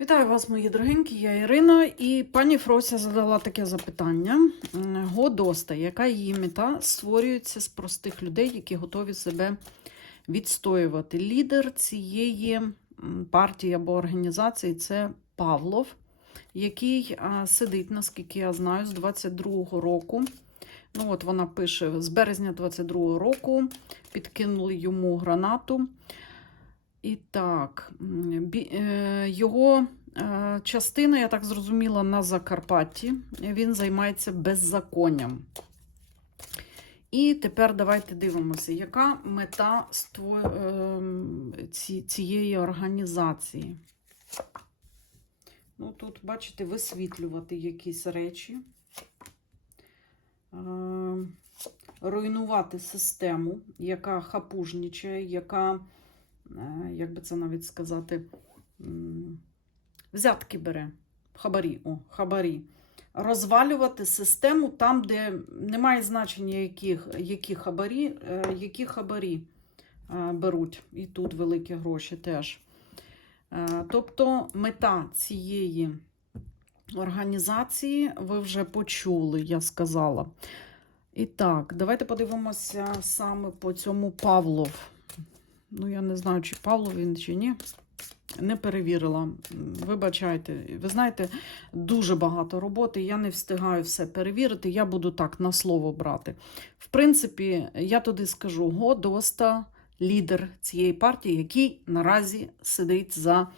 Вітаю вас, мої дорогенькі, я Ірина, і пані Фрося задала таке запитання. Годоста, яка її мета створюється з простих людей, які готові себе відстоювати. Лідер цієї партії або організації це Павлов, який сидить, наскільки я знаю, з 22-го року. Ну, от вона пише: з березня 22-го року підкинули йому гранату. І так, е, його е, частина, я так зрозуміла, на Закарпатті. Він займається беззаконням. І тепер давайте дивимося, яка мета ці- цієї організації. Ну, тут, бачите, висвітлювати якісь речі, руйнувати систему, яка хапужнічає, яка е, як би це навіть сказати, взятки бере. Хабарі, о, хабарі. Розвалювати систему там, де немає значення, яких, які хабарі, е, які хабарі е, беруть. І тут великі гроші теж. Е, Тобто мета цієї організації ви вже почули, я сказала. І так, давайте подивимося саме по цьому Павлов. Ну, я не знаю, чи Павло він, чи ні. Не перевірила. Вибачайте. Ви знаєте, дуже багато роботи. Я не встигаю все перевірити. Я буду так на слово брати. В принципі, я туди скажу: Годоста, лідер цієї партії, який наразі сидить за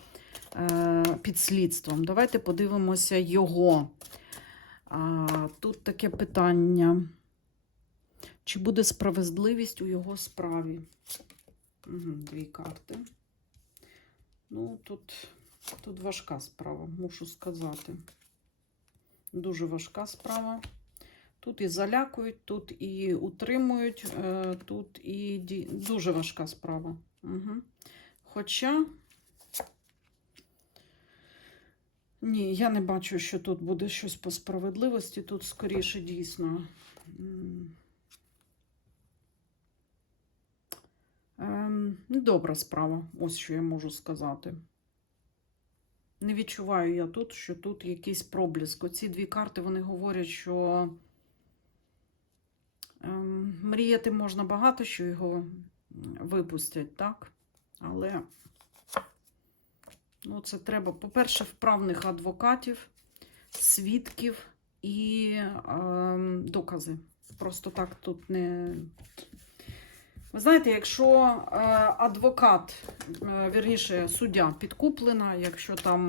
е, підслідством. Давайте подивимося його. А, тут таке питання. Чи буде справедливість у його справі? Дві карти. Ну, тут, тут важка справа, мушу сказати. Дуже важка справа. Тут і залякують, тут і утримують, е, тут і дуже важка справа. Угу. Хоча. Ні, я не бачу, що тут буде щось по справедливості. Тут скоріше дійсно. Добра справа, ось що я можу сказати. Не відчуваю я тут, що тут якийсь проблиск. Ці дві карти вони говорять, що ем, мріяти можна багато, що його випустять, так? Але ну, це треба, по-перше, вправних адвокатів, свідків і ем, докази. Просто так тут не. Ви знаєте, якщо е, адвокат, е, вірніше, суддя підкуплена, якщо там,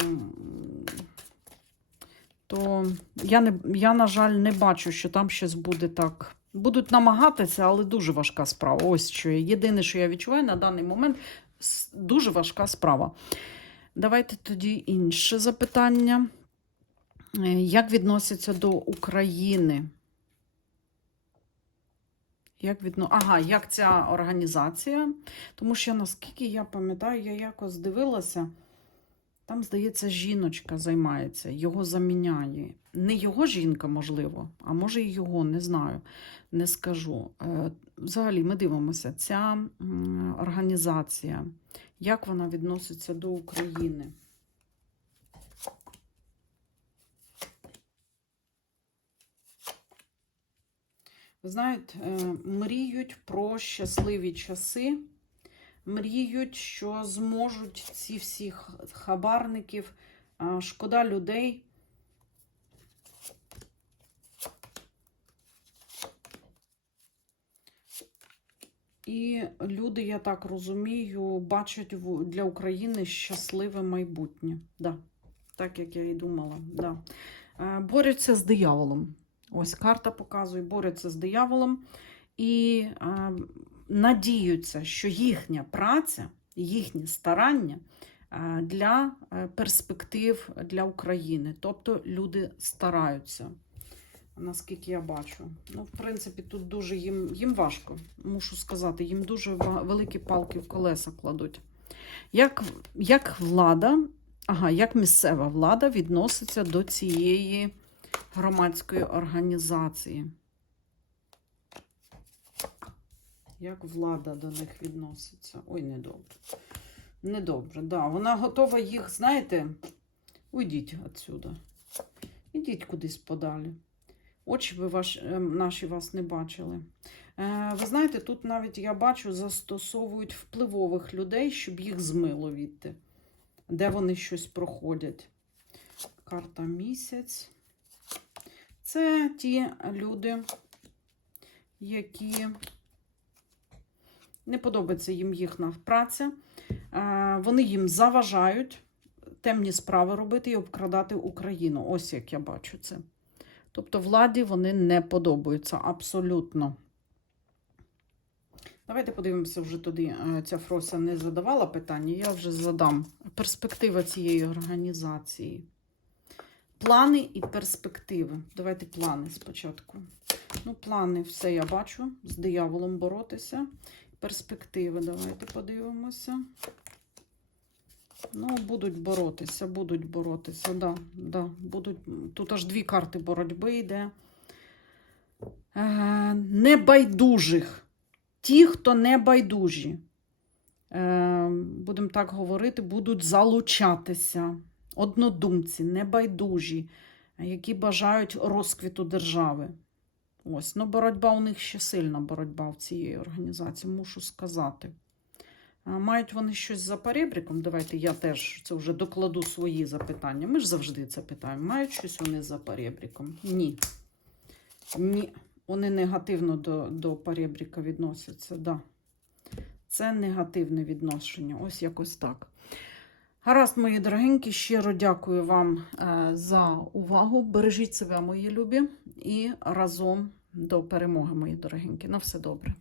то я, не, я, на жаль, не бачу, що там щось буде так. Будуть намагатися, але дуже важка справа. Ось що. Єдине, що я відчуваю на даний момент, дуже важка справа. Давайте тоді інше запитання. Е, Як відносяться до України? Як відно... Ага, як ця організація? Тому що, наскільки я пам'ятаю, я якось дивилася, там, здається, жіночка займається, його заміняє. Не його жінка, можливо, а може і його, не знаю, не скажу. Е, Взагалі, ми дивимося, ця організація, як вона відноситься до України? Знаєте, мріють про щасливі часи, мріють, що зможуть ці всі х- хабарників, шкода людей. І люди, я так розумію, бачать для України щасливе майбутнє. Да. Так як я і думала. Да. Е, Борються з дияволом. Ось карта показує, борються з дияволом і е, надіються, що їхня праця, їхні старання для е, перспектив для України. Тобто люди стараються, наскільки я бачу. Ну, в принципі, тут дуже їм, їм важко, мушу сказати, їм дуже великі палки в колеса кладуть. Як, як влада, ага, як місцева влада відноситься до цієї громадської організації. Як влада до них відноситься? Ой, недобре. Недобре, да. Вона готова їх, знаєте, Уйдіть відсюди. Ідіть кудись подалі. Очі ви ваш, е, наші вас не бачили. Е, ви знаєте, тут навіть я бачу, застосовують впливових людей, щоб їх змило відти, де вони щось проходять. Карта місяць. Це ті люди, які не подобається їм їхня праця. Вони їм заважають темні справи робити і обкрадати Україну. Ось як я бачу це. Тобто владі вони не подобаються абсолютно. Давайте подивимося вже тоді. е, Ця Фрося не задавала питання, я вже задам. Перспектива цієї організації. Плани і перспективи. Давайте плани спочатку. Ну, плани, все я бачу. З дияволом боротися. Перспективи, давайте подивимося. Ну, будуть боротися, будуть боротися, да, да, будуть. Тут аж дві карти боротьби йде. Е, небайдужих. Ті, хто не байдужі, е, будемо так говорити, будуть залучатися. Однодумці, небайдужі, які бажають розквіту держави. Ось, ну, боротьба у них ще сильна боротьба в цієї організації, мушу сказати. Мають вони щось за перебріком? Давайте я теж це вже докладу свої запитання. Ми ж завжди це питаємо. Мають щось вони за перебріком? Ні. Ні. Вони негативно до, до перебріка відносяться. Да. Це негативне відношення. Ось якось так. Гаразд, мої дорогенькі, щиро дякую вам е, за увагу. Бережіть себе, мої любі, і разом до перемоги, мої дорогенькі. На все добре.